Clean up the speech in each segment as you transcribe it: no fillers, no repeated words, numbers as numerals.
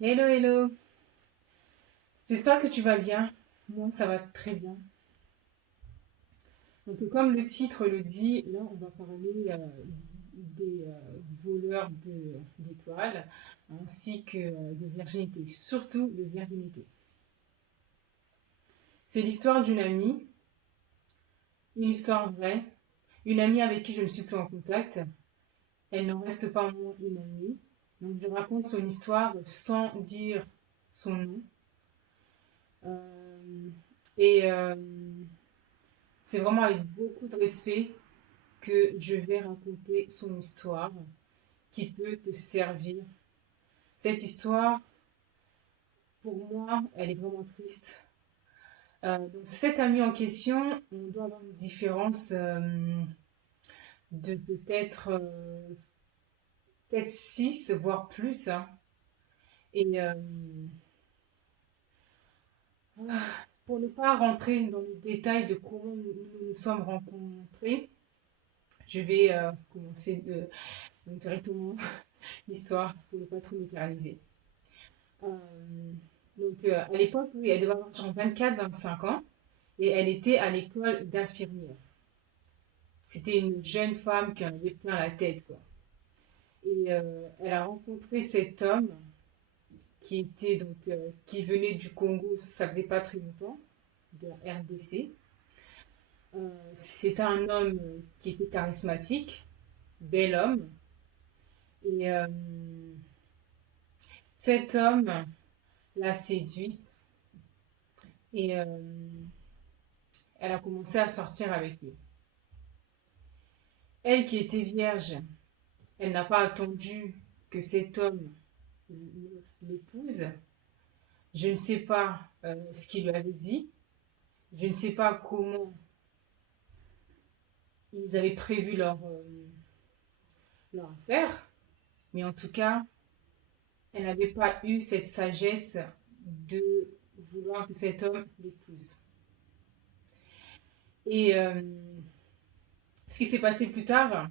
Hello, hello. J'espère que tu vas bien. Moi, ça va très bien. Donc, comme le titre le dit, là, on va parler des voleurs d'étoiles ainsi que de virginité, surtout de virginité. C'est l'histoire d'une amie, une histoire vraie, une amie avec qui je ne suis plus en contact. Elle n'en reste pas moins une amie. Donc, je raconte son histoire sans dire son nom. Euh, et c'est vraiment avec beaucoup de respect que je vais raconter son histoire qui peut te servir. Cette histoire, pour moi, elle est vraiment triste. Donc cette amie en question, on doit avoir une différence de peut-être 6, voire plus, hein. Et pour ne pas rentrer dans les détails de comment nous sommes rencontrés, je vais commencer donc directement l'histoire pour ne pas trop m'éterniser. À l'époque, oui, elle devait avoir genre 24, 25 ans et elle était à l'école d'infirmière. C'était une jeune femme qui en avait plein la tête, quoi. Et elle a rencontré cet homme qui venait du Congo, ça faisait pas très longtemps, de la RDC. C'était un homme qui était charismatique, bel homme. Et cet homme l'a séduite et elle a commencé à sortir avec lui. Elle qui était vierge, elle n'a pas attendu que cet homme l'épouse. Je ne sais pas ce qu'il lui avait dit. Je ne sais pas comment ils avaient prévu leur affaire. Mais en tout cas, elle n'avait pas eu cette sagesse de vouloir que cet homme l'épouse. Et ce qui s'est passé plus tard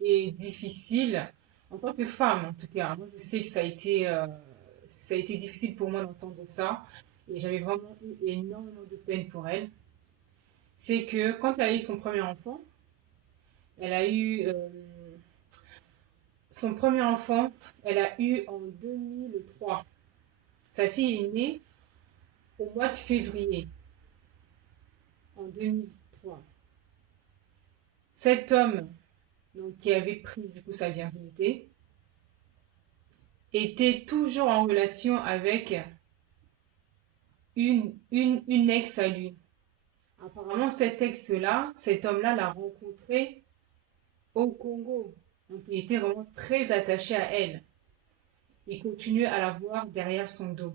est difficile en tant que femme, en tout cas. Moi, je sais que ça a été difficile pour moi d'entendre ça. Et j'avais vraiment eu énormément de peine pour elle. C'est que quand elle a eu son premier enfant, elle a eu son premier enfant, elle a eu en 2003. Sa fille est née au mois de février en 2003. Cet homme donc, qui avait pris du coup sa virginité était toujours en relation avec une ex à lui. Apparemment, cet ex-là, cet homme-là l'a rencontré au Congo. Donc, il était vraiment très attaché à elle. Il continuait à la voir derrière son dos.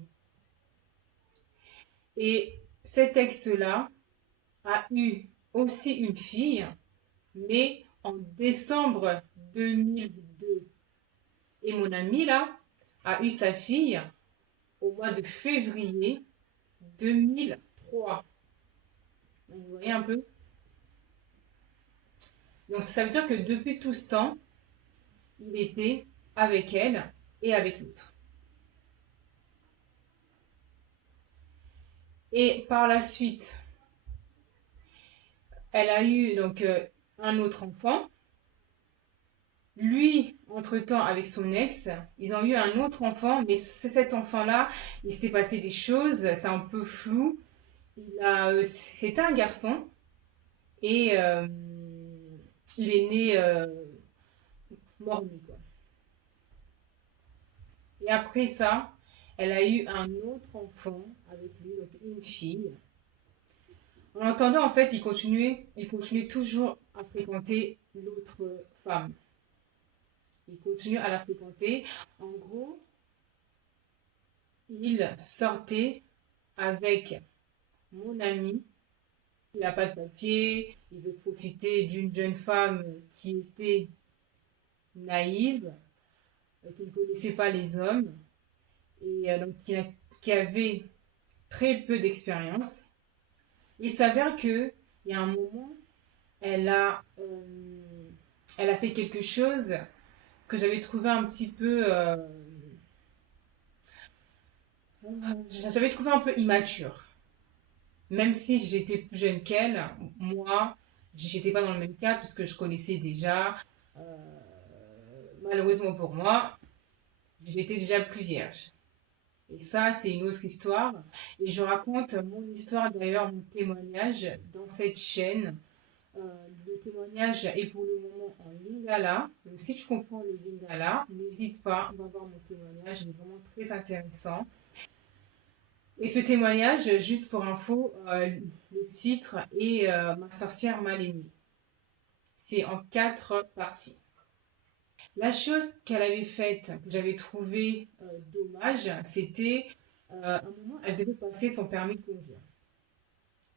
Et cet ex-là a eu aussi une fille, mais en décembre 2002. Et mon ami là a eu sa fille au mois de février 2003. Donc, vous voyez un peu. Donc ça veut dire que depuis tout ce temps, il était avec elle et avec l'autre. Et par la suite, elle a eu un autre enfant. Lui, entre-temps, avec son ex, ils ont eu un autre enfant, mais cet enfant-là, il s'était passé des choses, c'est un peu flou. C'était un garçon et il est né mort-né, quoi. Et après ça, elle a eu un autre enfant avec lui, donc une fille. En attendant, en fait, il continuait toujours à fréquenter l'autre femme. Il continue à la fréquenter. En gros, il sortait avec mon ami. Il n'a pas de papier, il veut profiter d'une jeune femme qui était naïve, qui ne connaissait pas les hommes et qui avait très peu d'expérience. Il s'avère que il y a un moment, elle a, euh, elle a fait quelque chose que j'avais trouvé un petit peu J'avais trouvé un peu immature. Même si j'étais plus jeune qu'elle, moi, j'étais pas dans le même cas puisque je connaissais déjà. Euh, Malheureusement pour moi, j'étais déjà plus vierge. Et ça, c'est une autre histoire. Et je raconte mon histoire, d'ailleurs, mon témoignage dans cette chaîne. Euh, le témoignage est pour le moment en lingala. Donc, si tu comprends le lingala, n'hésite pas, on va voir mon témoignage. Il est vraiment très intéressant. Et ce témoignage, juste pour info, le titre est Ma sorcière mal aimée. C'est en 4 parties. La chose qu'elle avait faite, que j'avais trouvé dommage, c'était à un moment, elle devait passer son permis de conduire.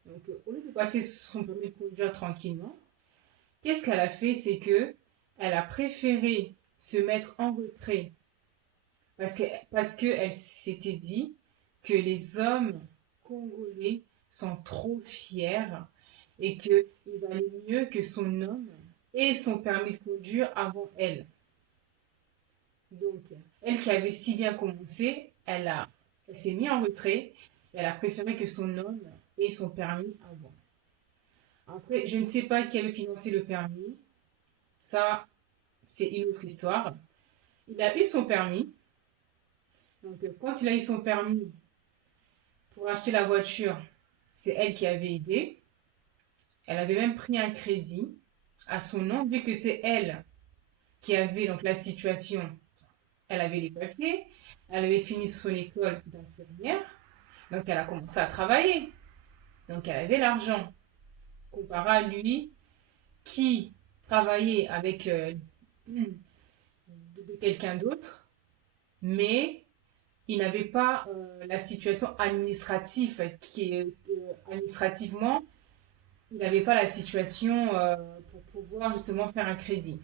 Donc, au lieu de passer son permis de conduire tranquillement, qu'est-ce qu'elle a fait? C'est que elle a préféré se mettre en retrait parce que elle s'était dit que les hommes congolais sont trop fiers et qu'il valait mieux que son homme ait son permis de conduire avant elle. Donc, elle qui avait si bien commencé, elle s'est mise en retrait et elle a préféré que son homme ait son permis avant. Après, je ne sais pas qui avait financé le permis. Ça, c'est une autre histoire. Il a eu son permis. Donc, quand il a eu son permis pour acheter la voiture, c'est elle qui avait aidé. Elle avait même pris un crédit à son nom, vu que c'est elle qui avait donc la situation. Elle avait les papiers, elle avait fini son école d'infirmière, donc elle a commencé à travailler. Donc elle avait l'argent. Comparé à lui, qui travaillait avec de quelqu'un d'autre, mais il n'avait pas la situation administrative qui est administrativement, il n'avait pas la situation pour pouvoir justement faire un crédit.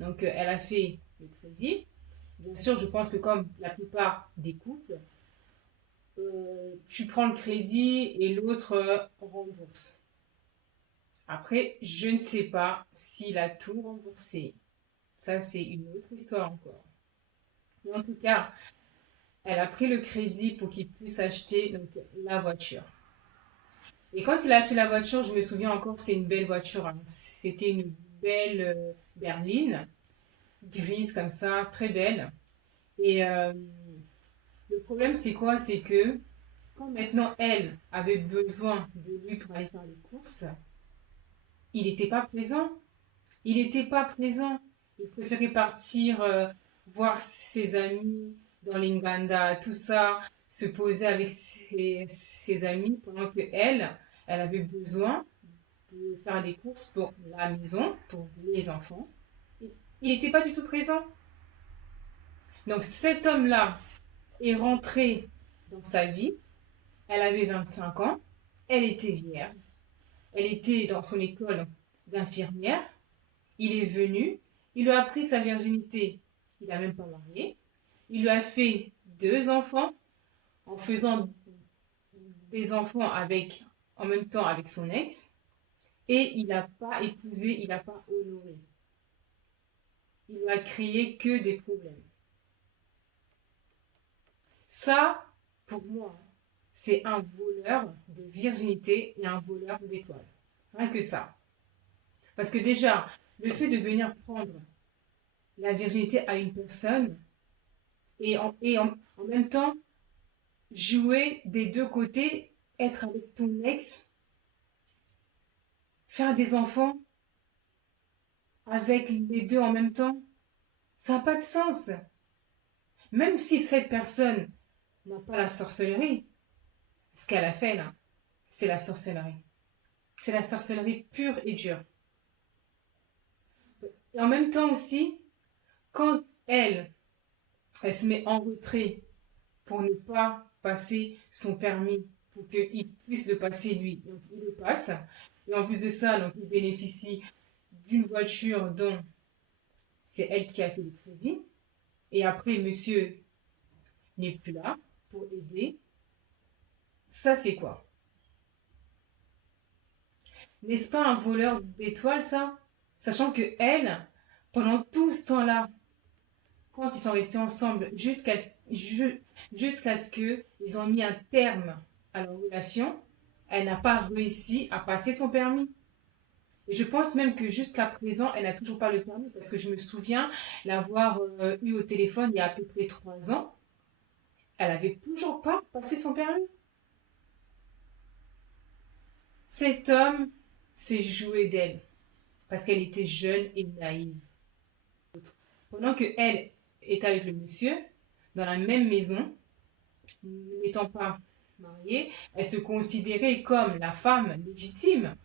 Donc elle a fait le crédit. Bien sûr, je pense que comme la plupart des couples, tu prends le crédit et l'autre rembourse. Après, je ne sais pas s'il a tout remboursé. Ça, c'est une autre histoire encore. Mais en tout cas, elle a pris le crédit pour qu'il puisse acheter donc, la voiture. Et quand il a acheté la voiture, je me souviens encore, c'est une belle voiture, hein. C'était une belle berline, grise comme ça, très belle. Et le problème, c'est quoi? C'est que quand maintenant elle avait besoin de lui pour aller faire les courses, il n'était pas présent. Il n'était pas présent. Il préférait partir voir ses amis dans l'Inganda, tout ça, se poser avec ses amis pendant que elle avait besoin de faire des courses pour la maison, pour les enfants. Il n'était pas du tout présent. Donc cet homme-là est rentré dans sa vie. Elle avait 25 ans. Elle était vierge. Elle était dans son école d'infirmière. Il est venu. Il lui a pris sa virginité. Il n'a même pas marié. Il lui a fait 2 enfants en faisant des enfants avec, en même temps avec son ex. Et il n'a pas épousé, il n'a pas honoré. Il lui a créé que des problèmes. Ça, pour moi, c'est un voleur de virginité et un voleur d'étoiles. Rien que ça. Parce que déjà, le fait de venir prendre la virginité à une personne et en même temps jouer des deux côtés, être avec ton ex, faire des enfants avec les deux en même temps, ça n'a pas de sens. Même si cette personne n'a pas la sorcellerie, ce qu'elle a fait là, c'est la sorcellerie. C'est la sorcellerie pure et dure. Et en même temps aussi, quand elle se met en retrait pour ne pas passer son permis, pour qu'il puisse le passer lui. Donc il le passe. Et en plus de ça, donc, il bénéficie d'une voiture dont c'est elle qui a fait le crédit. Et après, monsieur n'est plus là pour aider. Ça, c'est quoi? N'est-ce pas un voleur d'étoiles, ça? Sachant que elle, pendant tout ce temps-là, quand ils sont restés ensemble, jusqu'à jusqu'à ce qu'ils ont mis un terme à leur relation. Elle n'a pas réussi à passer son permis. Et je pense même que jusqu'à présent, elle n'a toujours pas le permis parce que je me souviens l'avoir eu au téléphone il y a à peu près 3 ans. Elle n'avait toujours pas passé son permis. Cet homme s'est joué d'elle parce qu'elle était jeune et naïve. Pendant que elle était avec le monsieur dans la même maison, n'étant pas mariée, elle se considérait comme la femme légitime.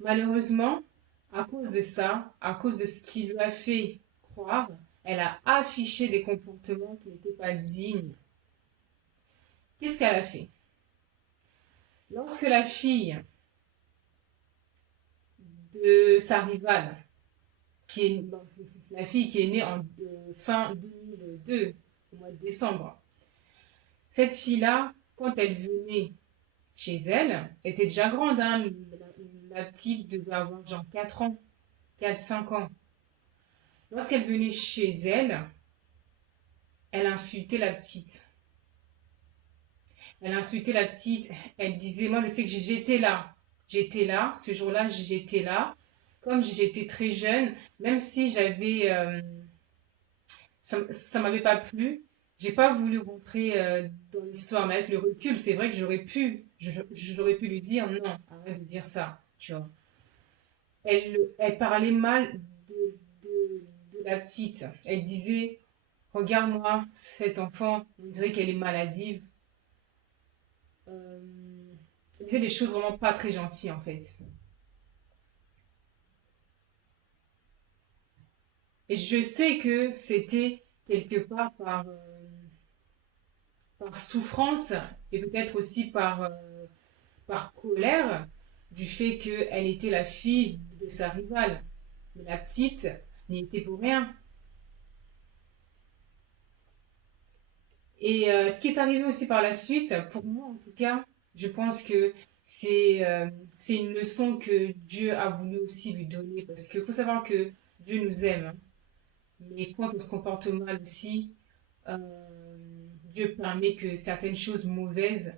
Malheureusement, à cause de ça, à cause de ce qui lui a fait croire, elle a affiché des comportements qui n'étaient pas dignes. Qu'est-ce qu'elle a fait? Lorsque la fille de sa rivale, la fille qui est née en fin 2002, au mois de décembre, cette fille-là, quand elle venait chez elle, était déjà grande, hein, la petite devait avoir genre 4 ans, 4-5 ans. Lorsqu'elle venait chez elle, elle insultait la petite. Elle insultait la petite, elle disait, moi je sais que j'étais là, ce jour-là j'étais là, comme j'étais très jeune, même si ça m'avait pas plu, j'ai pas voulu rentrer dans l'histoire, mais avec le recul, c'est vrai que j'aurais pu lui dire, non, arrête de dire ça, tu vois. Elle parlait mal de la petite, elle disait, regarde-moi, cet enfant, on dirait qu'elle est maladive. Elle disait des choses vraiment pas très gentilles en fait. Et je sais que c'était quelque part par souffrance et peut-être aussi par colère du fait qu'elle était la fille de sa rivale. Mais la petite n'y était pour rien. Et ce qui est arrivé aussi par la suite, pour moi en tout cas, je pense que c'est une leçon que Dieu a voulu aussi lui donner parce qu'il faut savoir que Dieu nous aime, hein. Mais quand on se comporte mal aussi, euh, Dieu permet que certaines choses mauvaises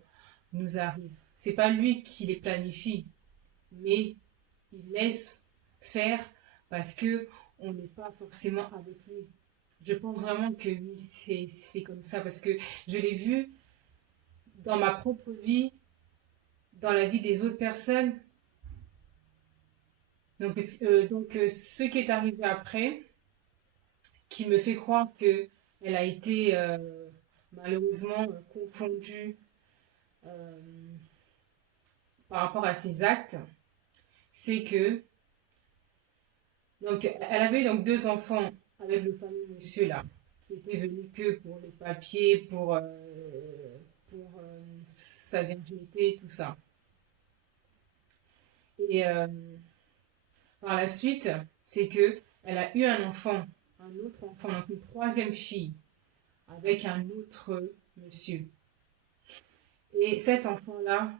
nous arrivent. C'est pas lui qui les planifie, mais il laisse faire parce que on n'est pas forcément avec lui. Je pense vraiment que oui, c'est comme ça parce que je l'ai vu dans ma propre vie, dans la vie des autres personnes. Donc, ce qui est arrivé après, qui me fait croire que elle a été malheureusement confondue euh, par rapport à ses actes, c'est que donc elle avait donc 2 enfants avec le fameux monsieur là, qui était venu que pour les papiers, pour sa virginité, tout ça. Et par la suite, c'est que elle a eu un autre enfant, donc une troisième fille, avec un autre monsieur. Et cet enfant-là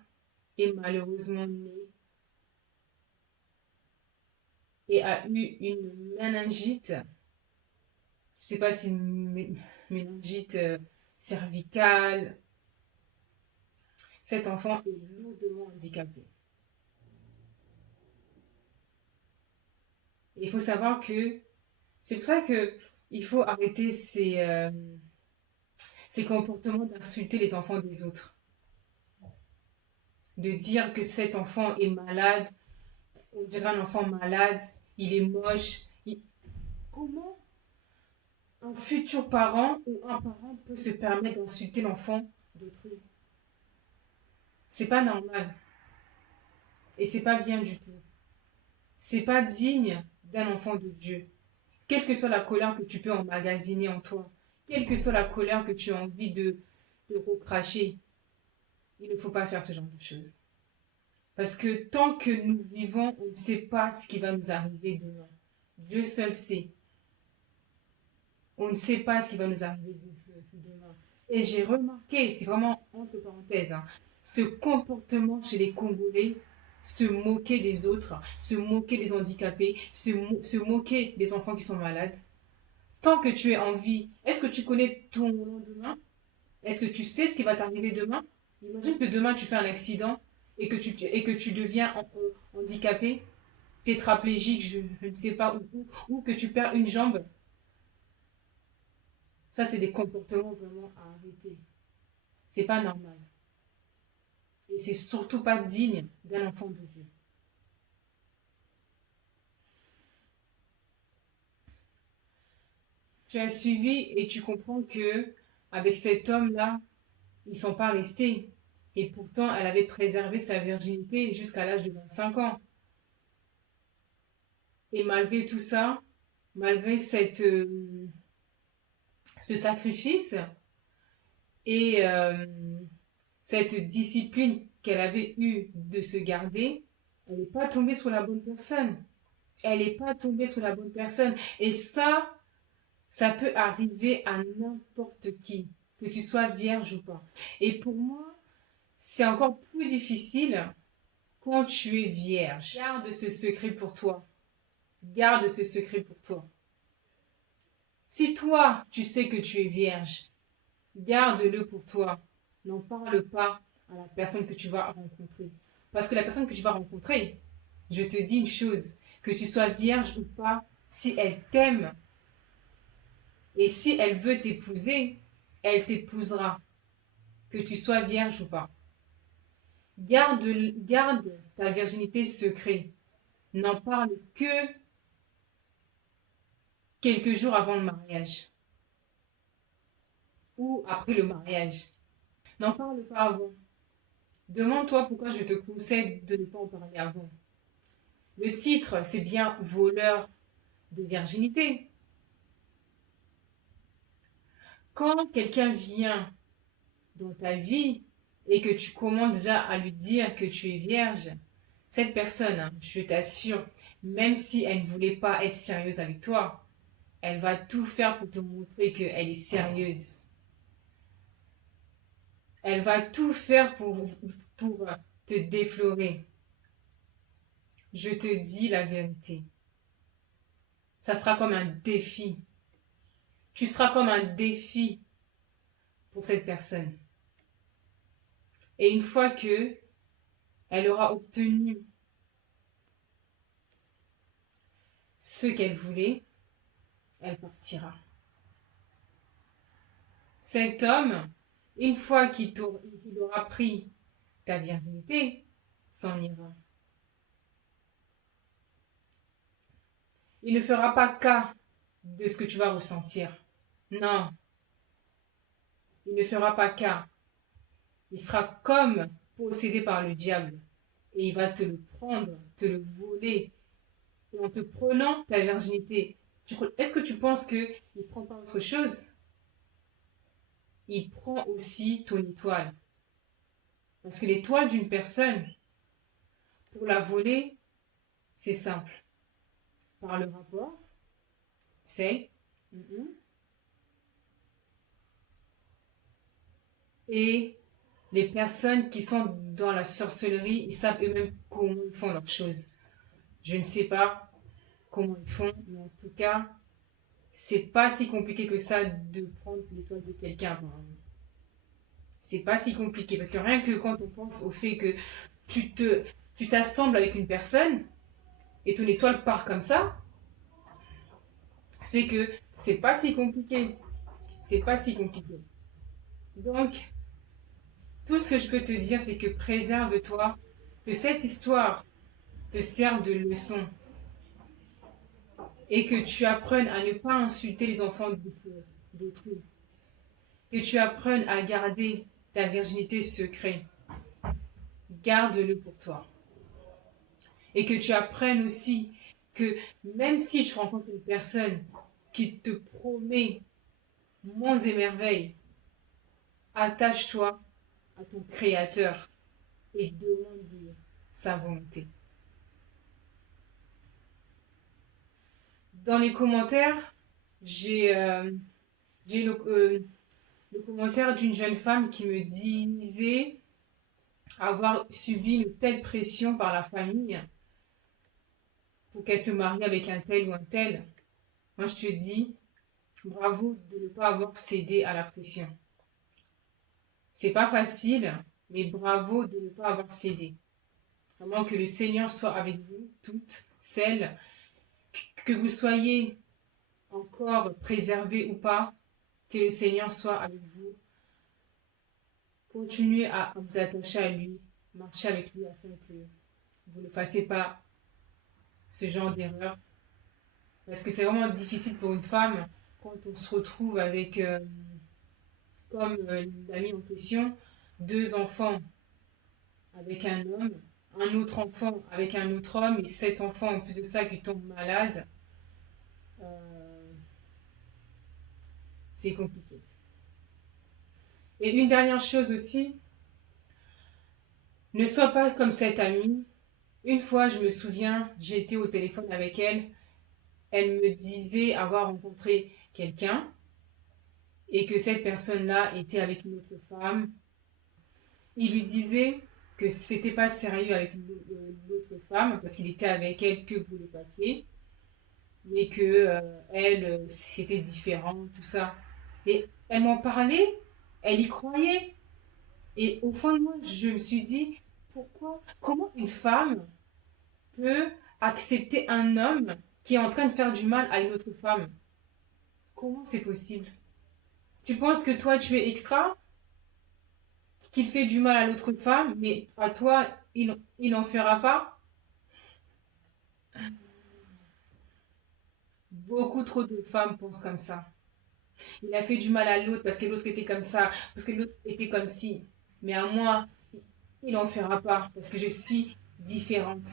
est malheureusement né et a eu une méningite. Je sais pas si une méningite cervicale. Cet enfant est lourdement handicapé. Et il faut savoir que c'est pour ça que il faut arrêter ces comportements d'insulter les enfants des autres. De dire que cet enfant est malade, on dirait un enfant malade, il est moche. Comment un futur parent ou un parent peut se permettre d'insulter l'enfant d'autrui? C'est pas normal et c'est pas bien du tout. C'est pas digne d'un enfant de Dieu. Quelle que soit la colère que tu peux emmagasiner en toi, quelle que soit la colère que tu as envie de recracher, il ne faut pas faire ce genre de choses. Parce que tant que nous vivons, on ne sait pas ce qui va nous arriver demain. Dieu seul sait. On ne sait pas ce qui va nous arriver demain. Et j'ai remarqué, c'est vraiment entre parenthèses, hein, ce comportement chez les Congolais, se moquer des autres, se moquer des handicapés, se moquer des enfants qui sont malades. tant que tu es en vie, est-ce que tu connais ton lendemain? Est-ce que tu sais ce qui va t'arriver demain? Imagine que demain tu fais un accident et que tu deviens handicapé, tétraplégique, je ne sais pas, ou que tu perds une jambe. Ça, c'est des comportements vraiment à arrêter. C'est pas normal. Et c'est surtout pas digne d'un enfant de Dieu. Tu as suivi et tu comprends que avec cet homme-là, ils sont pas restés. Et pourtant, elle avait préservé sa virginité jusqu'à l'âge de 25 ans. Et malgré tout ça, malgré ce sacrifice et cette discipline qu'elle avait eue de se garder, elle n'est pas tombée sur la bonne personne. Elle n'est pas tombée sur la bonne personne. Et ça peut arriver à n'importe qui, que tu sois vierge ou pas. Et pour moi, c'est encore plus difficile quand tu es vierge. Garde ce secret pour toi. Garde ce secret pour toi. Si toi, tu sais que tu es vierge, garde-le pour toi. N'en parle pas à la personne que tu vas rencontrer. Parce que la personne que tu vas rencontrer, je te dis une chose, que tu sois vierge ou pas, si elle t'aime et si elle veut t'épouser, elle t'épousera, que tu sois vierge ou pas. Garde ta virginité secrète. N'en parle que quelques jours avant le mariage ou après le mariage. N'en parle pas avant. Demande-toi pourquoi je te conseille de ne pas en parler avant. Le titre, c'est bien voleur de virginité. Quand quelqu'un vient dans ta vie et que tu commences déjà à lui dire que tu es vierge, cette personne, hein, je t'assure, même si elle ne voulait pas être sérieuse avec toi, elle va tout faire pour te montrer qu'elle est sérieuse. Elle va tout faire pour te déflorer. Je te dis la vérité. Ça sera comme un défi. Tu seras comme un défi pour cette personne. Et une fois que elle aura obtenu ce qu'elle voulait, elle partira. Cet homme, une fois qu'il aura pris ta virginité, s'en ira. Il ne fera pas cas de ce que tu vas ressentir. Non, il ne fera pas cas. Il sera comme possédé par le diable et il va te le prendre, te le voler. Et en te prenant ta virginité, est-ce que tu penses qu'il ne prend pas autre chose? Il prend aussi ton étoile. Parce que l'étoile d'une personne, pour la voler, c'est simple. Par le rapport, c'est et les personnes qui sont dans la sorcellerie, ils savent eux-mêmes comment ils font leurs choses. Je ne sais pas comment ils font, mais en tout cas, c'est pas si compliqué que ça de prendre l'étoile de quelqu'un. C'est pas si compliqué parce que rien que quand on pense au fait que tu te, tu t'assembles avec une personne et ton étoile part comme ça, c'est que c'est pas si compliqué. C'est pas si compliqué. Donc, tout ce que je peux te dire, c'est que préserve-toi, que cette histoire te serve de leçon et que tu apprennes à ne pas insulter les enfants d'autrui. Que tu apprennes à garder ta virginité secrète. Garde-le pour toi. Et que tu apprennes aussi que même si tu rencontres une personne qui te promet monts et merveilles, attache-toi à ton Créateur et demande-lui sa volonté. Dans les commentaires, j'ai le commentaire d'une jeune femme qui me disait avoir subi une telle pression par la famille pour qu'elle se marie avec un tel ou un tel. Moi, je te dis, Bravo de ne pas avoir cédé à la pression. C'est pas facile, mais bravo de ne pas avoir cédé. Vraiment que le Seigneur soit avec vous, toutes celles, que vous soyez encore préservées ou pas, que le Seigneur soit avec vous. Continuez à vous attacher à lui, marchez avec lui afin que vous ne fassiez pas ce genre d'erreur. Parce que c'est vraiment difficile pour une femme quand on se retrouve avec, comme l'ami en question, 2 enfants avec un homme, un autre enfant avec un autre homme et 7 enfants en plus de ça qui tombent malades. Euh, c'est compliqué. Et une dernière chose aussi, ne sois pas comme cette amie. Une fois, je me souviens, j'étais au téléphone avec elle. Elle me disait avoir rencontré quelqu'un et que cette personne-là était avec une autre femme. Il lui disait que c'était pas sérieux avec l'autre femme parce qu'il était avec elle que pour le papier, mais que elle c'était différent, tout ça. Et elle m'en parlait, elle y croyait. Et au fond de moi, je me suis dit, pourquoi, comment une femme peut accepter un homme qui est en train de faire du mal à une autre femme? Comment c'est possible? Tu penses que toi, tu es extra, qu'il fait du mal à l'autre femme, mais à toi, il n'en fera pas? Beaucoup trop de femmes pensent comme ça. Il a fait du mal à l'autre parce que l'autre était comme ça, parce que l'autre était comme ci. Mais à moi, il n'en fera pas parce que je suis différente.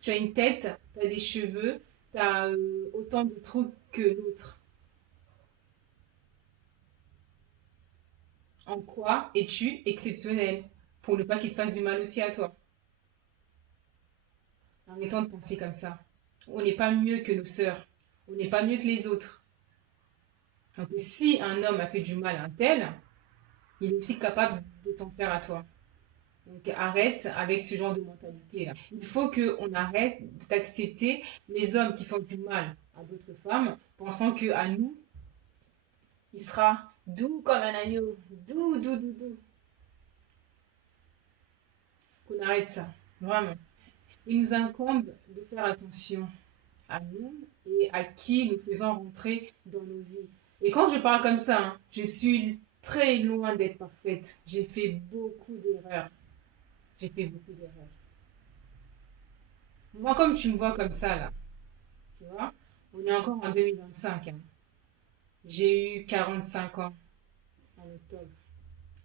Tu as une tête, tu as des cheveux, tu as autant de trucs que l'autre. En quoi es-tu exceptionnel pour ne pas qu'il te fasse du mal aussi à toi? Arrêtons de penser comme ça. On n'est pas mieux que nos sœurs. On n'est pas mieux que les autres. Donc si un homme a fait du mal à un tel, il est aussi capable de t'en faire à toi. Donc arrête avec ce genre de mentalité-là. Il faut qu'on arrête d'accepter les hommes qui font du mal à d'autres femmes, pensant qu'à nous, il sera doux comme un agneau. Doux, doux, doux, doux. Qu'on arrête ça. Vraiment. Il nous incombe de faire attention à nous et à qui nous faisons rentrer dans nos vies. Et quand je parle comme ça, hein, je suis très loin d'être parfaite. J'ai fait beaucoup d'erreurs. J'ai fait beaucoup d'erreurs. Moi, comme tu me vois comme ça, là, tu vois, on est encore en 2025. Hein. J'ai eu 45 ans en octobre.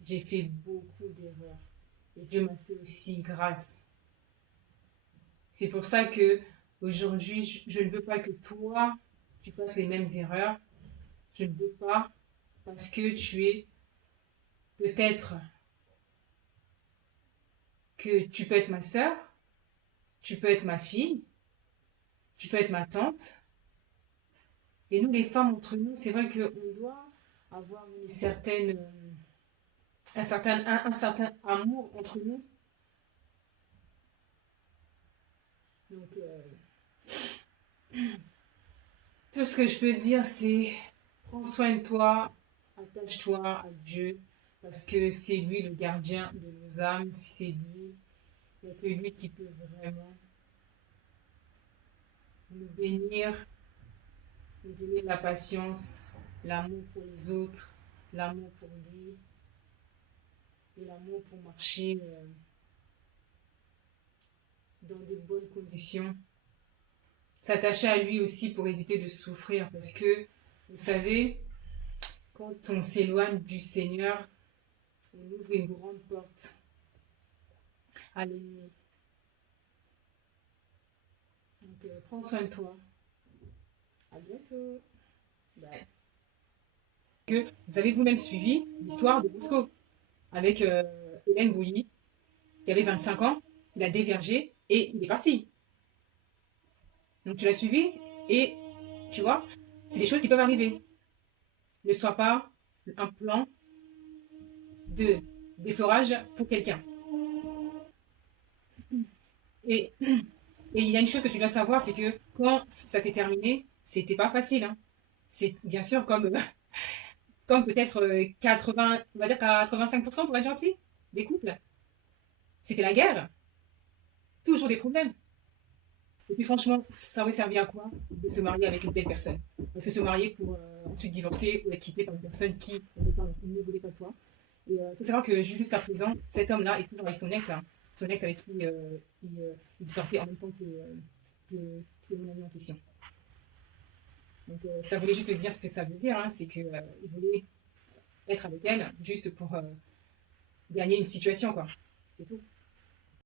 J'ai fait beaucoup d'erreurs. Et Dieu m'a fait aussi grâce. C'est pour ça que aujourd'hui, je ne veux pas que toi, tu fasses les mêmes erreurs. Je ne veux pas parce que tu es peut-être que tu peux être ma sœur, tu peux être ma fille, tu peux être ma tante. Et nous, les femmes, entre nous, c'est vrai qu'on doit avoir une certaine, un certain amour entre nous. Donc, tout ce que je peux dire, c'est prends soin de toi, attache-toi à Dieu, parce que c'est lui le gardien de nos âmes, c'est lui, il n'y a que lui qui peut vraiment nous bénir, nous donner de la patience, l'amour pour les autres, l'amour pour lui et l'amour pour marcher dans de bonnes conditions. S'attacher à lui aussi pour éviter de souffrir, parce que, vous savez, quand on s'éloigne du Seigneur, on ouvre une grande porte à l'ennemi. Donc, prends soin de toi. À bientôt. Bye. Que vous avez vous-même suivi l'histoire de Bosco avec Hélène Bouilly, qui avait 25 ans, il a dévergé et il est parti. Donc tu l'as suivi et tu vois, c'est des choses qui peuvent arriver. Ne sois pas un plan de déflorage pour quelqu'un. Et, et il y a une chose que tu dois savoir, c'est que quand ça s'est terminé, C'était pas facile, hein. C'est bien sûr comme, comme peut-être 80, on va dire 85% pour être gentil, des couples. C'était la guerre, toujours des problèmes. Et puis franchement, ça aurait servi à quoi de se marier avec une telle personne? Parce que se marier pour ensuite divorcer ou être quitté par une personne qui ne voulait pas de toi. Et il faut savoir que jusqu'à présent, cet homme-là est toujours avec son ex, hein. Son ex avec qui il sortait en même temps que, que mon ami en question. Donc ça voulait juste dire ce que ça veut dire, hein, c'est qu'il voulait être avec elle juste pour gagner une situation, quoi. C'est tout.